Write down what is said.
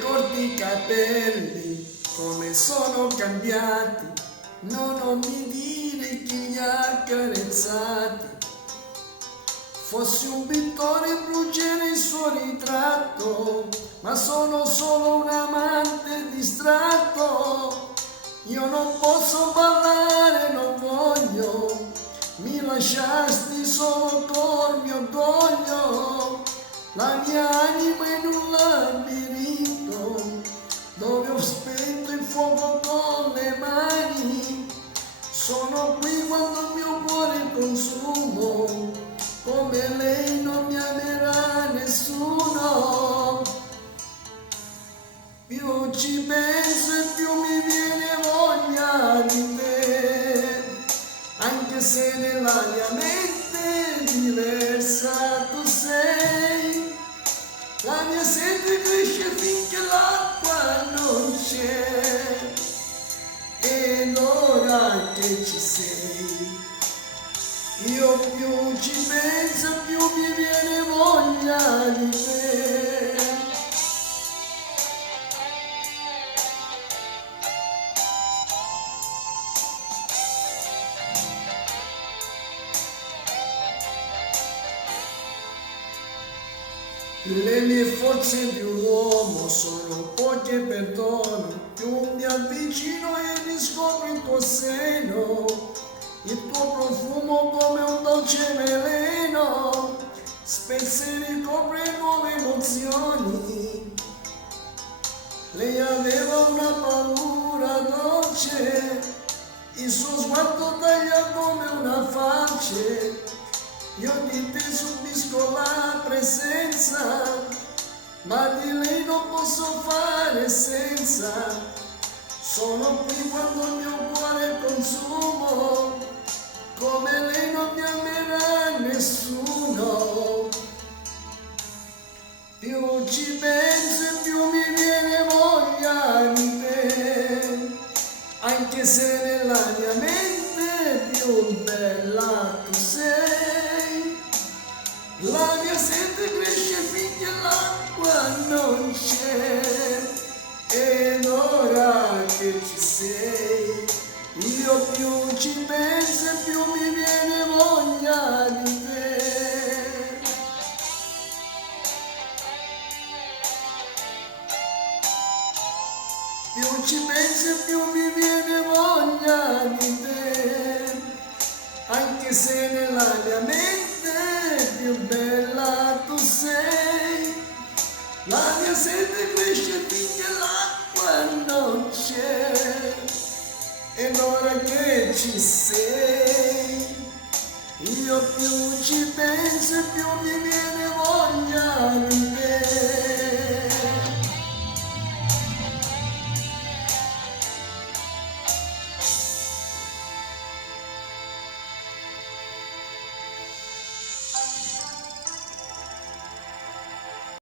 corti capelli, come sono cambiati, no, non mi dire chi li ha accarezzati. Fossi un pittore brucerei il suo ritratto, ma sono solo un amante distratto. Io non posso parlare, non voglio, mi lasciasti solo col mio orgoglio. La mia anima in un labirinto, dove ho spento il fuoco con le mani. Sono qui quando il mio cuore consumo, come lei non mi amerà nessuno. Più ci penso e più mi viene voglia di te, anche se nella mia mente diversa tu sei. La mia sete cresce finché l'acqua non c'è, ed ora che ci sei, io più ci penso più mi viene voglia di te. Le mie forze di un uomo sono poche, perdono, più mi avvicino e riscopro il tuo seno, il tuo profumo come un dolce veleno, spezza e ricopre nuove emozioni. Lei aveva una paura dolce, il suo sguardo taglia come una falce. Io di te subisco la presenza, ma di lei non posso fare senza. Sono qui quando il mio cuore consumo, come lei non mi amerà nessuno. Più ci penso e più mi viene voglia di te, anche se nella mia mente più bella tu sei. La mia sete cresce finché l'acqua non c'è, ed ora che ci sei, io più ci penso e più mi viene voglia di te. Più ci penso e più mi viene voglia di te, anche se nella mia mente più bella tu sei. La mia sete cresce finché l'acqua non c'è, ed ora che ci sei, io più ci penso e più mi viene